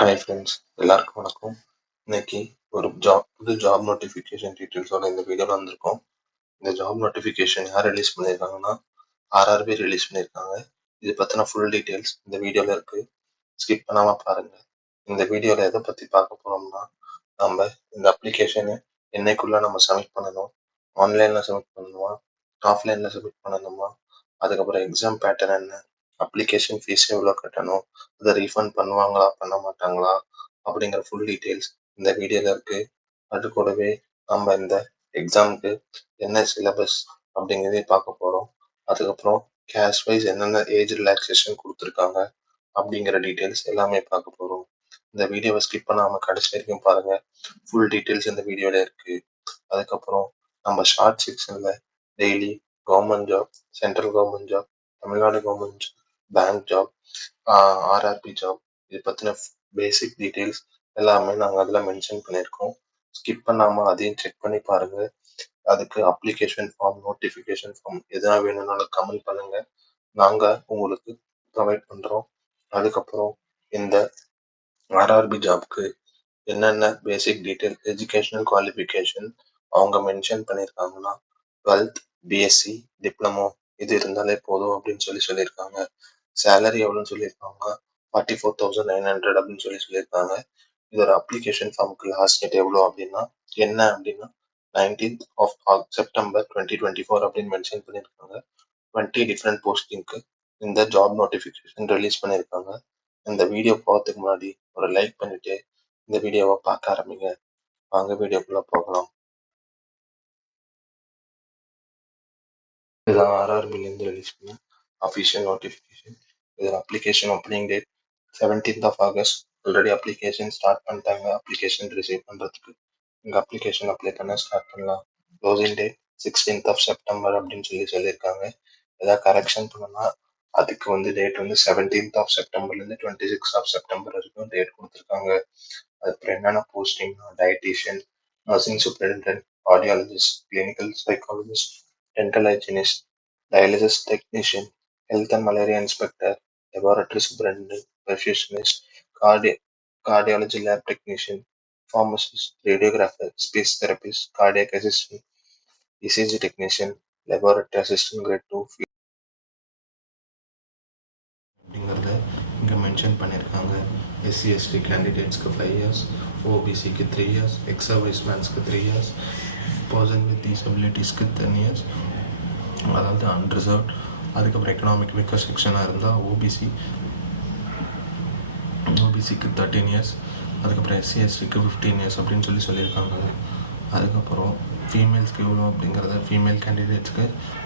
Hi friends, எல்லாருக்கும் வணக்கம். இன்னைக்கு ஒரு புது ஜாப் நோட்டிஃபிகேஷன் டீட்டெயில்ஸோட இந்த வீடியோவில் வந்திருக்கோம். இந்த ஜாப் நோட்டிஃபிகேஷன் யார் ரிலீஸ் பண்ணியிருக்காங்கன்னா ஆர்ஆர்பி ரிலீஸ் பண்ணியிருக்காங்க. இது பற்றின ஃபுல் டீட்டெயில்ஸ் இந்த வீடியோவில் இருக்குது. ஸ்கிப் பண்ணாமல் பாருங்கள். இந்த வீடியோவில் எதை பற்றி பார்க்க போகிறோம்னா, நம்ம இந்த அப்ளிகேஷனை என்னைக்குள்ளே நம்ம சப்மிட் பண்ணணும், ஆன்லைனில் சப்மிட் பண்ணணுமா, ஆஃப்லைனில் சப்மிட் பண்ணணுமா, அதுக்கப்புறம் எக்ஸாம் பேட்டர்ன் என்ன, அப்ளிகேஷன் ஃபீஸ் எவ்வளோ கட்டணும், அதை ரீஃபண்ட் பண்ணுவாங்களா பண்ண மாட்டாங்களா அப்படிங்கிற ஃபுல் டீட்டெயில்ஸ் இந்த வீடியோவில் இருக்குது. அது கூடவே நம்ம இந்த எக்ஸாமுக்கு என்ன சிலபஸ் அப்படிங்கிறதையும் பார்க்க போகிறோம். அதுக்கப்புறம் கேஷ் வைஸ் என்னென்ன ஏஜ் ரிலாக்ஸேஷன் கொடுத்துருக்காங்க அப்படிங்கிற டீட்டெயில்ஸ் எல்லாமே பார்க்க போகிறோம். இந்த வீடியோவை ஸ்கிப் பண்ணாமல் கடைசி வரைக்கும் பாருங்கள். ஃபுல் டீட்டெயில்ஸ் இந்த வீடியோவில் இருக்குது. அதுக்கப்புறம் நம்ம ஷார்ட் செக்ஷனில் daily government job, central government job, Tamil Nadu government job, bank job, RRB job, இது பற்றின பேசிக் டீட்டெயில்ஸ் எல்லாமே நாங்கள் அதில் மென்ஷன் பண்ணியிருக்கோம். ஸ்கிப் பண்ணாமல் அதையும் செக் பண்ணி பாருங்கள். அதுக்கு அப்ளிகேஷன் ஃபார்ம், நோட்டிஃபிகேஷன் ஃபார்ம் எதனா வேணும்னாலும் கமெண்ட் பண்ணுங்கள். நாங்கள் உங்களுக்கு ப்ரொவைட் பண்ணுறோம். அதுக்கப்புறம் இந்த ஆர்ஆர்பி ஜாப்க்கு என்னென்ன பேசிக் டீட்டெயில் எஜுகேஷனல் குவாலிஃபிகேஷன் அவங்க மென்ஷன் பண்ணியிருக்காங்கன்னா 12th, பிஎஸ்சி, டிப்ளமோ இது இருந்தாலே போதும் அப்படின்னு சொல்லியிருக்காங்க. சேலரி எவ்வளோன்னு சொல்லியிருக்காங்க, 44,900 அப்படின்னு சொல்லியிருக்காங்க. இதோட அப்ளிகேஷன் ஃபார்முக்கு லாஸ்ட் டேட் எவ்வளோ அப்படின்னா 19th of September 2024 அப்படின்னு மென்ஷன் பண்ணியிருக்காங்க. 20 டிஃப்ரெண்ட் போஸ்டிங்க்கு இந்த ஜாப் நோட்டிஃபிகேஷன் ரிலீஸ் பண்ணியிருக்காங்க. இந்த வீடியோ பார்த்துக்கு முன்னாடி ஒரு லைக் பண்ணிட்டு இந்த வீடியோவை பார்க்க ஆரம்பிங்க. வாங்க வீடியோக்குள்ள போகலாம். இதுதான் ஆர்ஆர்பிலேருந்து ரிலீஸ் பண்ண அஃபிஷியல் நோட்டிஃபிகேஷன். இதோட application opening date 17th of August. Already application start பண்ணிட்டாங்க. அப்ளிகேஷன் ரிசீவ் பண்ணுறதுக்கு இங்கே அப்ளிகேஷன் அப்ளை பண்ண ஸ்டார்ட் பண்ணலாம். Closing date 16th of September அப்படின்னு சொல்லியிருக்காங்க. ஏதாவது கரெக்ஷன் பண்ணனா அதுக்கு டேட் 17th of Septemberலேருந்து 26th of September வரைக்கும் டேட் கொடுத்துருக்காங்க. அதுக்கப்புறம் என்னென்ன போஸ்டிங்னா dietitian, nursing superintendent, audiologist, clinical psychologist, dental hygienist, dialysis technician, health and malaria inspector, laboratory superintendent, perfusionist, cardiology lab technician, pharmacist, radiographer, speech therapist, cardiac assistant, ECG technician, laboratory assistant grade 2 அப்படிங்கிறத இங்கே mention பண்ணியிருக்காங்க. SC/ST கேண்டிடேட்ஸ்க்கு 5 years, OBCக்கு 3 years, ex-service மேன்ஸ்க்கு 3 years, person with டிசபிலிட்டிஸ்க்கு 10 years, அதாவது unreserved. அதுக்கப்புறம் economic weaker செக்ஷனாக இருந்தால் ஓபிசிக்கு 13 years, அதுக்கப்புறம் SC/STக்கு 15 years அப்படின்னு சொல்லியிருக்காங்க. அதுக்கப்புறம் ஃபீமேல்ஸ்க்கு எவ்வளோ அப்படிங்கிறத ஃபீமேல் கேண்டிடேட்ஸ்க்கு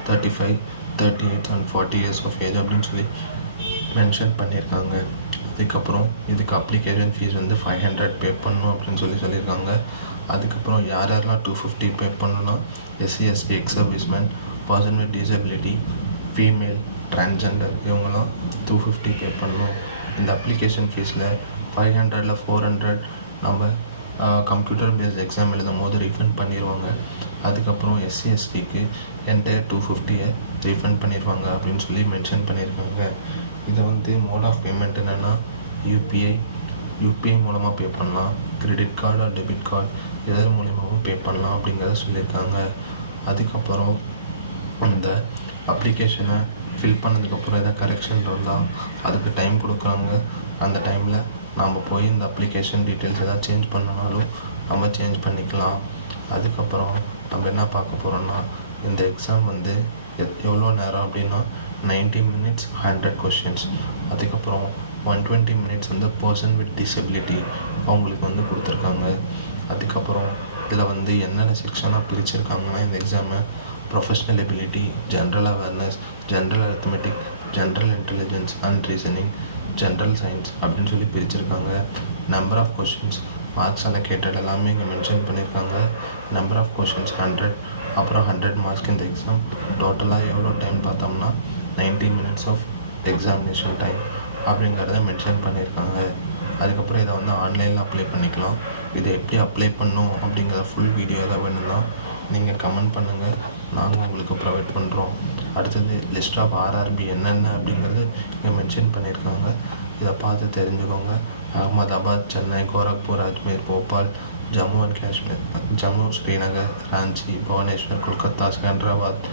35, 38 and 40 years of ஏஜ் அப்படின்னு சொல்லி மென்ஷன் பண்ணியிருக்காங்க. அதுக்கப்புறம் இதுக்கு அப்ளிகேஷன் ஃபீஸ் 500 பே பண்ணணும் அப்படின்னு சொல்லியிருக்காங்க. அதுக்கப்புறம் யாரெல்லாம் 250 பே பண்ணணும்னா SC/ST, X-serviceman, person with disability, female, transgender இவங்கெல்லாம் 250 பே பண்ணணும். இந்த அப்ளிகேஷன் ஃபீஸில் 500ல் 400 நம்ம கம்ப்யூட்டர் பேஸ்ட் எக்ஸாம் எழுதும் போது ரீஃபண்ட் பண்ணிடுவாங்க. அதுக்கப்புறம் SC/STக்கு என்டையர் 250 ரீஃபண்ட் பண்ணிடுவாங்க அப்படின்னு சொல்லி மென்ஷன் பண்ணியிருக்காங்க. இதை மோட் ஆஃப் பேமெண்ட் என்னென்னா யூபிஐ மூலமாக பே பண்ணலாம், கிரெடிட் கார்டு, டெபிட் கார்டு எதன் மூலியமாகவும் பே பண்ணலாம் அப்படிங்கிறத சொல்லியிருக்காங்க. அதுக்கப்புறம் இந்த அப்ளிகேஷனை ஃபில் பண்ணதுக்கப்புறம் எதாவது கரெக்ஷன் இருந்தால் அதுக்கு டைம் கொடுக்குறாங்க. அந்த டைமில் நாம் போய் இந்த அப்ளிகேஷன் டீட்டெயில்ஸ் எதாவது சேஞ்ச் பண்ணனாலும் நம்ம சேஞ்ச் பண்ணிக்கலாம். அதுக்கப்புறம் நம்ம என்ன பார்க்க போகிறோன்னா இந்த எக்ஸாம் எவ்வளோ நேரம் அப்படின்னா 90 minutes 100 questions. அதுக்கப்புறம் 120 minutes பர்சன் வித் டிசபிலிட்டி அவங்களுக்கு கொடுத்துருக்காங்க. அதுக்கப்புறம் இதில் என்னென்ன செக்ஷனாக பிரிச்சிருக்காங்கன்னா இந்த எக்ஸாமை professional ability, general awareness, general arithmetic, general intelligence and reasoning, general science அப்படின்னு சொல்லி பிரிச்சிருக்காங்க. Number of questions, marks allocated எல்லாமே இங்கே மென்ஷன் பண்ணியிருக்காங்க. நம்பர் ஆஃப் கொஷின்ஸ் 100, அப்புறம் 100 மார்க்ஸ்க்கு இந்த எக்ஸாம். டோட்டலாக எவ்வளோ டைம் பார்த்தோம்னா 90 minutes ஆஃப் எக்ஸாமினேஷன் டைம் அப்படிங்கிறத மென்ஷன் பண்ணியிருக்காங்க. அதுக்கப்புறம் இதை ஆன்லைனில் அப்ளை பண்ணிக்கலாம். இதை எப்படி அப்ளை பண்ணணும் அப்படிங்கிற ஃபுல் வீடியோவில் வேணும்னா நீங்கள் கமெண்ட் பண்ணுங்கள், நாங்கள் உங்களுக்கு ப்ரொவைட் பண்ணுறோம். அடுத்தது லிஸ்ட் ஆஃப் ஆர்ஆர்பி என்னென்ன அப்படிங்கிறது இங்கே மென்ஷன் பண்ணியிருக்காங்க. இதை பார்த்து தெரிஞ்சுக்கோங்க. அகமதாபாத், சென்னை, கோரக்பூர், அஜ்மீர், போபால், ஜம்மு அண்ட் காஷ்மீர், ஜம்மு, ஸ்ரீநகர், ராஞ்சி, புவனேஸ்வர், கொல்கத்தா, ஹைதராபாத்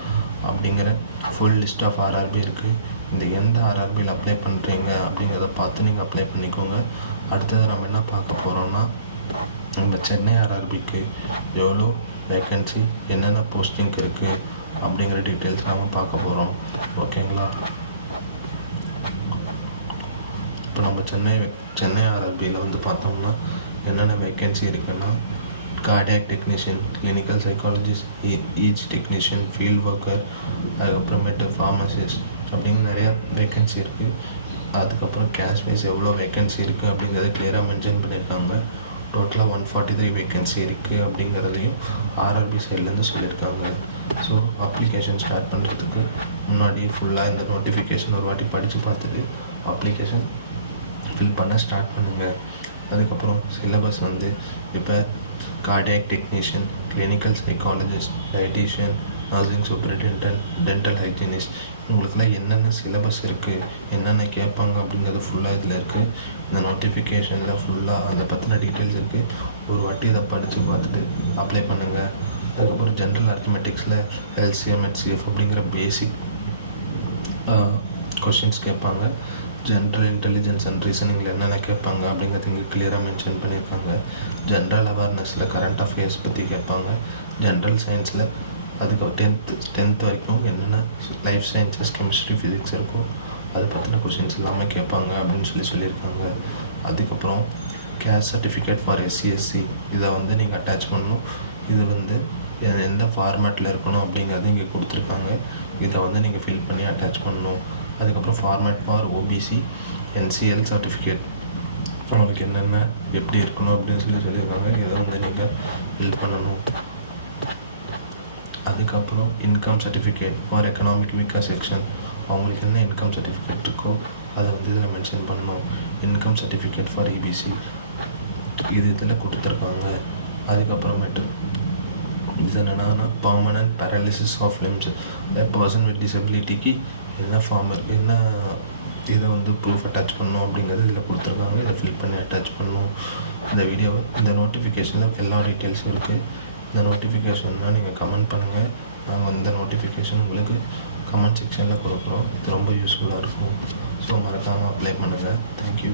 அப்படிங்கிற ஃபுல் லிஸ்ட் ஆஃப் ஆர்ஆர்பி இருக்குது. இந்த எந்த ஆர்ஆர்பியில் அப்ளை பண்ணுறீங்க அப்படிங்கிறத பார்த்து நீங்கள் அப்ளை பண்ணிக்கோங்க. அடுத்தது நம்ம என்ன பார்க்க போகிறோம்னா, நம்ம சென்னை ஆர்ஆர்பிக்கு எவ்வளோ வேக்கன்சி, என்னென்ன போஸ்டிங் இருக்குது அப்படிங்கிற டீட்டெயில்ஸ் நாம் பார்க்க போகிறோம். ஓகேங்களா? இப்போ நம்ம சென்னை ஆர்ஆர்பியில் வந்து பார்த்தோம்னா என்னென்ன வேக்கன்சி இருக்குன்னா, cardiac technician, clinical psychologist, each technician, field worker, அதுக்கப்புறமேட்டு ஃபார்மசிஸ்ட் அப்படின்னு நிறையா வேக்கன்சி இருக்குது. அதுக்கப்புறம் கேஷ் வைஸ் எவ்வளோ வேக்கன்சி இருக்குது அப்படிங்கிறத கிளியராக மென்ஷன் பண்ணியிருக்காங்க. டோட்டலாக 143 வேக்கன்சி இருக்குது அப்படிங்கிறதையும் ஆர்ஆர்பி சைட்லேருந்து சொல்லியிருக்காங்க. ஸோ அப்ளிகேஷன் ஸ்டார்ட் பண்ணுறதுக்கு முன்னாடி ஃபுல்லாக இந்த நோட்டிஃபிகேஷன் ஒரு வாட்டி படித்து பார்த்துட்டு அப்ளிகேஷன் ஃபில் பண்ண ஸ்டார்ட் பண்ணுங்கள். அதுக்கப்புறம் சிலபஸ் வந்து இப்போ cardiac technician, clinical psychologist, dietician, nursing superintendent, dental hygienist உங்களுக்குலாம் என்னென்ன சிலபஸ் இருக்குது, என்னென்ன கேட்பாங்க அப்படிங்கிறது ஃபுல்லாக இதில் இருக்குது. இந்த நோட்டிஃபிகேஷனில் ஃபுல்லாக அதை பற்றின டீட்டெயில்ஸ் இருக்குது. ஒரு வாட்டி இதை படித்து பார்த்துட்டு அப்ளை பண்ணுங்கள். அதுக்கப்புறம் ஜென்ரல் அரித்மெட்டிக்ஸில் எல்சிஎம், ஹெச்சிஎஃப் அப்படிங்கிற பேசிக் கொஷின்ஸ் கேட்பாங்க. ஜென்ரல் இன்டெலிஜென்ஸ் அண்ட் ரீசனிங்கில் என்னென்ன கேட்பாங்க அப்படிங்கிறது இங்கே கிளியராக மென்ஷன் பண்ணியிருக்காங்க. ஜென்ரல் அவேர்னஸில் கரண்ட் அஃபேர்ஸ் பற்றி கேட்பாங்க. ஜென்ரல் சயின்ஸில் அதுக்கு டென்த் வரைக்கும் என்னென்ன லைஃப் சயின்சஸ், கெமிஸ்ட்ரி, ஃபிசிக்ஸ் இருக்கும் அதை பற்றின கொஷின்ஸ் எல்லாமே கேட்பாங்க அப்படின்னு சொல்லியிருக்காங்க. அதுக்கப்புறம் கேஸ்ட் சர்டிஃபிகேட் ஃபார் SC/SC இதை வந்து நீங்கள் அட்டாச் பண்ணணும். இது வந்து எந்த ஃபார்மேட்டில் இருக்கணும் அப்படிங்கிறது இங்கே கொடுத்துருக்காங்க. இதை வந்து நீங்கள் ஃபில் பண்ணி அட்டாச் பண்ணணும். அதுக்கப்புறம் format for OBC NCL certificate உங்களுக்கு என்னென்ன எப்படி இருக்கணும் அப்படின்னு சொல்லியிருக்காங்க. இதை வந்து நீங்கள் ஃபில் பண்ணணும். அதுக்கப்புறம் income certificate for economic weaker section அவங்களுக்கு என்ன இன்கம் சர்டிஃபிகேட் இருக்கோ அதை வந்து இதில் மென்ஷன் பண்ணணும். இன்கம் சர்டிஃபிகேட் ஃபார் EBC இது இதில் கொடுத்துருக்காங்க. அதுக்கப்புறமேட்டு இது என்னென்னா permanent paralysis of limbs person with டிசபிலிட்டிக்கு என்ன இதை வந்து ப்ரூஃப் அட்டாச் பண்ணணும் அப்படிங்கிறது இதில் கொடுத்துருக்காங்க. இதை ஃபில் பண்ணி அட்டாச் பண்ணணும். இந்த நோட்டிஃபிகேஷனில் எல்லா டீட்டெயில்ஸும் இருக்குது. இந்த நோட்டிஃபிகேஷன்னால் நீங்கள் கமெண்ட் பண்ணுங்கள். நாங்கள் இந்த நோட்டிஃபிகேஷன் உங்களுக்கு கமெண்ட் செக்ஷனில் கொடுக்குறோம். இது ரொம்ப யூஸ்ஃபுல்லாக இருக்கும். ஸோ மறக்காமல் அப்ளை பண்ணுங்கள். தேங்க்யூ.